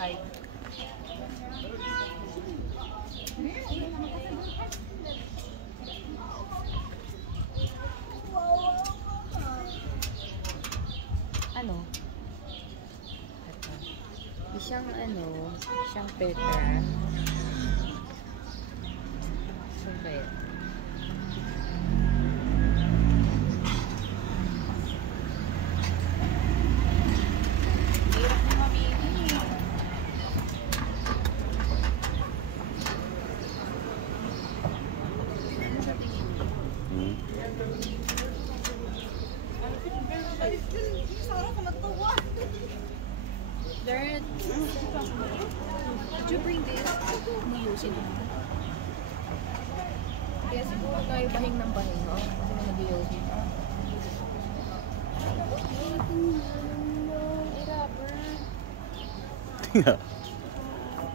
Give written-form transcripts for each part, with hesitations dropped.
5. Ano? Ito. Isang isang pepper. Sulit. Hirap na mamili. Ano sa tingin mo? Dad, did you bring this? Niyusin mo. Kaya siguro tayo bahing ng bahing, no? Kasi na nag-yogi.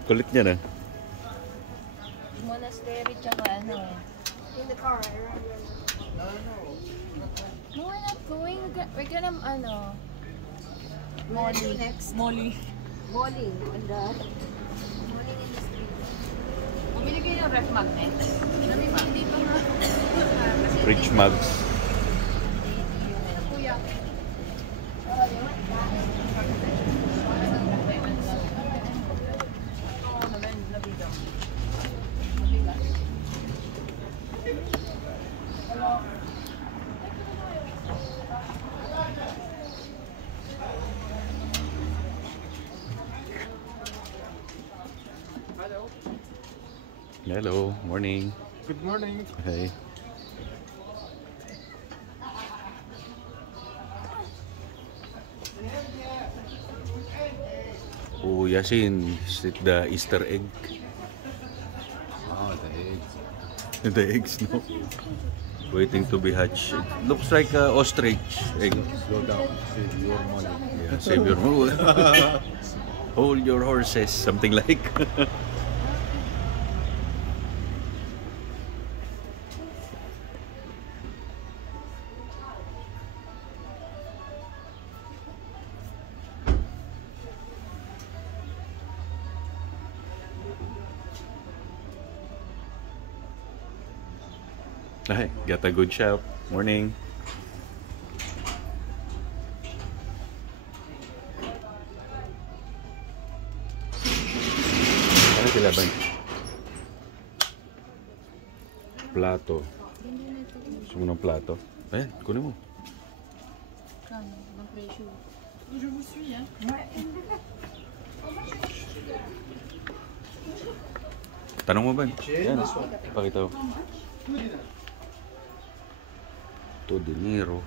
Kulit niya na. Monastery tsaka ano eh. In the car, I remember. No, we're not going. We're gonna Molly. Next. Molly. Bowling on the bowling in the street. Bumili kayo ng ref magnet. Hindi pa nga. Kasi Fridge mugs. Kuya. Hello, morning. Good morning. Hey. Oh, Yasin, is it the Easter egg? Oh, the eggs. The eggs, no? Waiting to be hatched. It looks like a ostrich egg. Slow down. Save your money. Yeah, save your hold your horses, something like. Ay, got a good shop. Morning. Ano sila ba? Plato. Gusto mo ng plato? Ayan, kunin mo. Kano? Ng presyo. Je vous suis, hein? Tanong mo ba? Ayan, pakita ko. 2 dinero.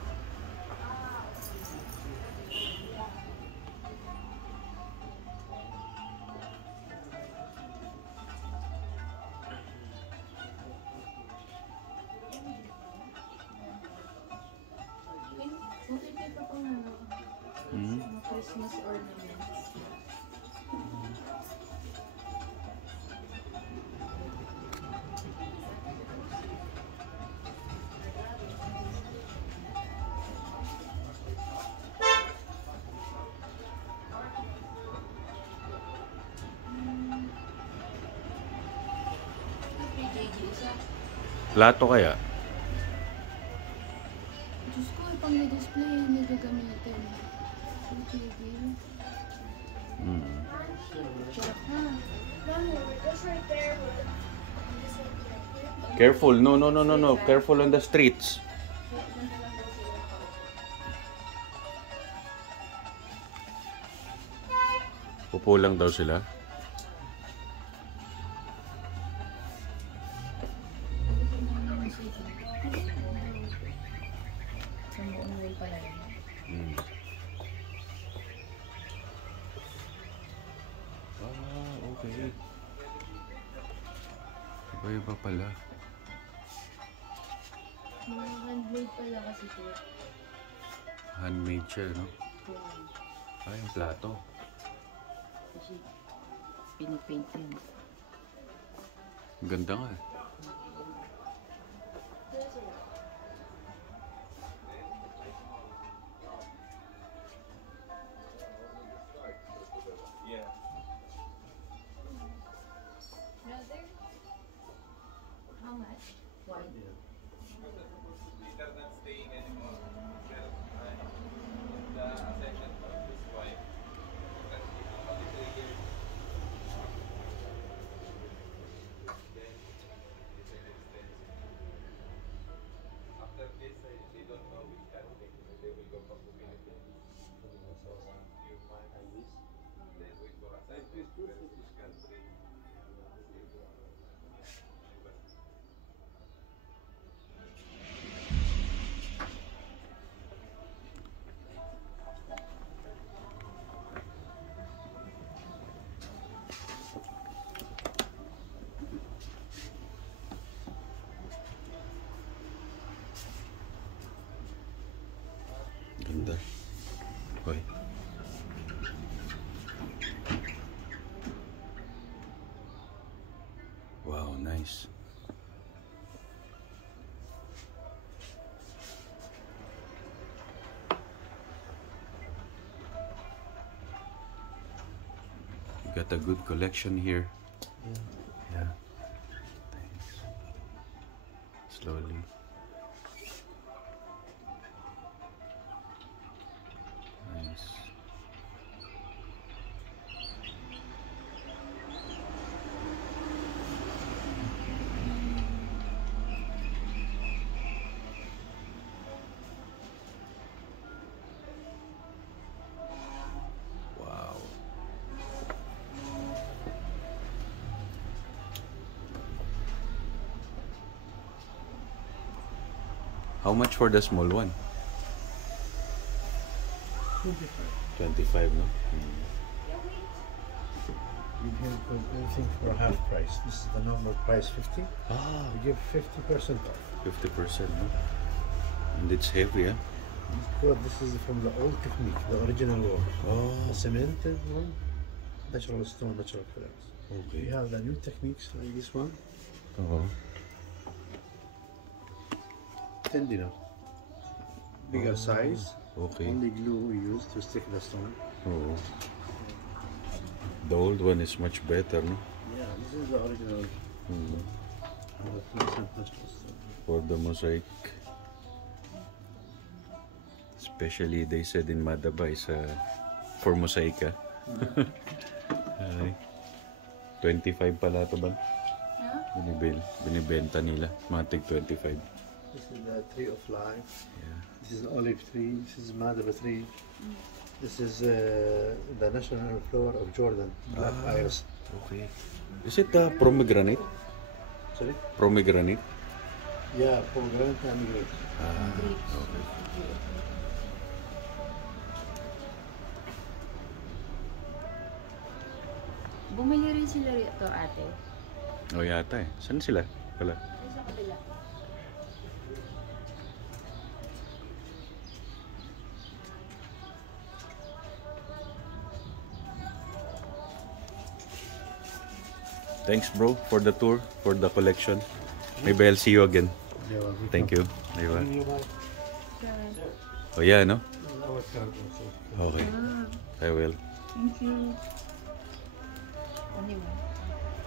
Christmas ornaments. Plato kaya? Diyos ko, pang na-display, hindi gagamitin. Careful. No. Careful on the streets. Pupo lang daw sila. Okay. Iba-iba pala. Mga handmade pala kasi ito. Handmade siya, no? Ay, yung plato. Kasi pinipaint yun. Ang ganda nga eh. Ganda. Hoy. Wow, nice. You got a good collection here. Yeah. Thanks. Slowly. Nice. Wow. How much for the small one? 25, no? You can put everything for half price. This is the normal price 50. Ah, We give 50% off. 50%, no? And it's heavy, huh? Because this is from the old technique, the original work. Oh, The cemented one, natural stone, natural colors. We okay. have the new techniques like this one, Oh, 10 dinar. Bigger size, okay. only glue we use to stick the stone. Oh. The old one is much better, no? Yeah, this is the original Mm. 100% natural stone. For the mosaic. Especially, they said in Madaba is for mosaic, ah. Ay. 25 pala ito ba? Binibenta nila. Mga tig 25. This is the tree of life. Yeah. This is olive tree. This is madaba tree. This is the national flower of Jordan, black iris. Okay. Is it pomegranate? Sorry? Pomegranate? Yeah, pomegranate and grape. Okay. Bumili rin sila rito, ate. O yata eh. Saan sila? Pala. Ay, sa kabila. Thanks bro for the tour, for the collection. Maybe I'll see you again. Yeah, well, we Thank come. you. Diba? You like Oh yeah, no? our card also. Okay. I will. Thank you. Anyway.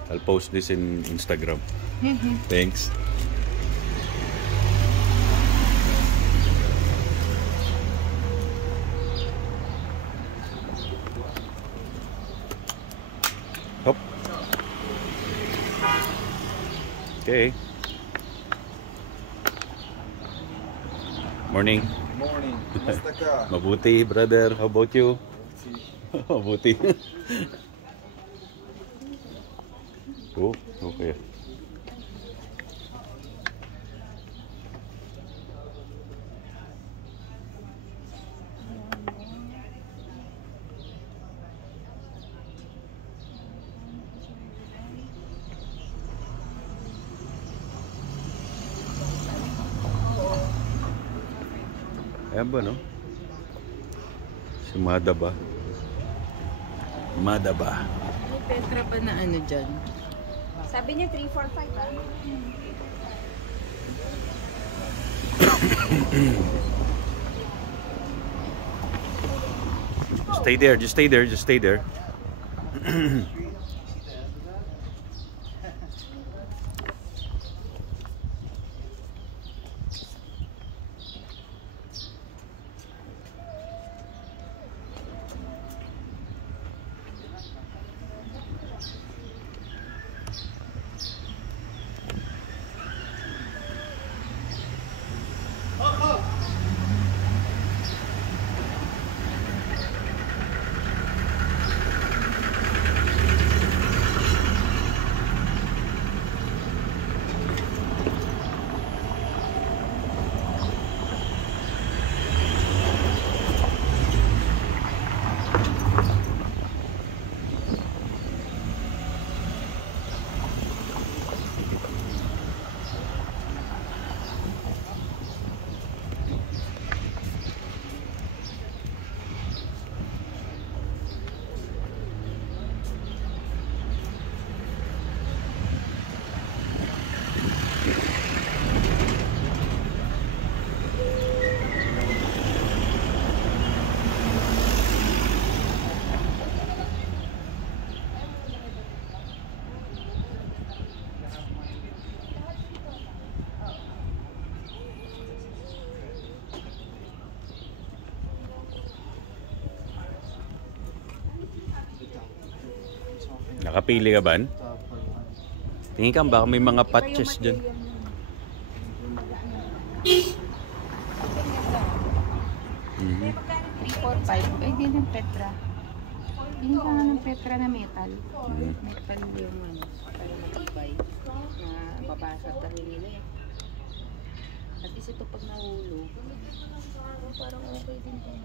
I'll post this in Instagram. Thanks. Hop. Okay. Morning. Morning. Kumusta ka? Mabuti, brother. How about you? Mabuti. Oh, okay. Ayan ba, no? Si Madaba. Madaba. May Petra pa na ano dyan. Sabi niya 345, ah. Stay there, just stay there, just stay there. Nakapili ka ba? Tingin ka baka may mga patches dyan. May magkano 345? Ay, di ng Petra. Hindi ka nga ng Petra na metal. Metal yung ano, para matibay. Na babasag kasi nila eh. At least ito pag nahulog, parang okay din ito.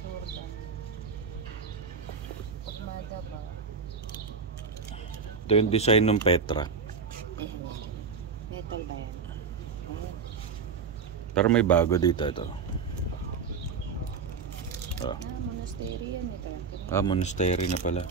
Jordan. Pag madaba. Ito yung design ng Petra. Metal ba yan? Ayan. Pero may bago dito ito. Monastery yan ito. Monastery na pala.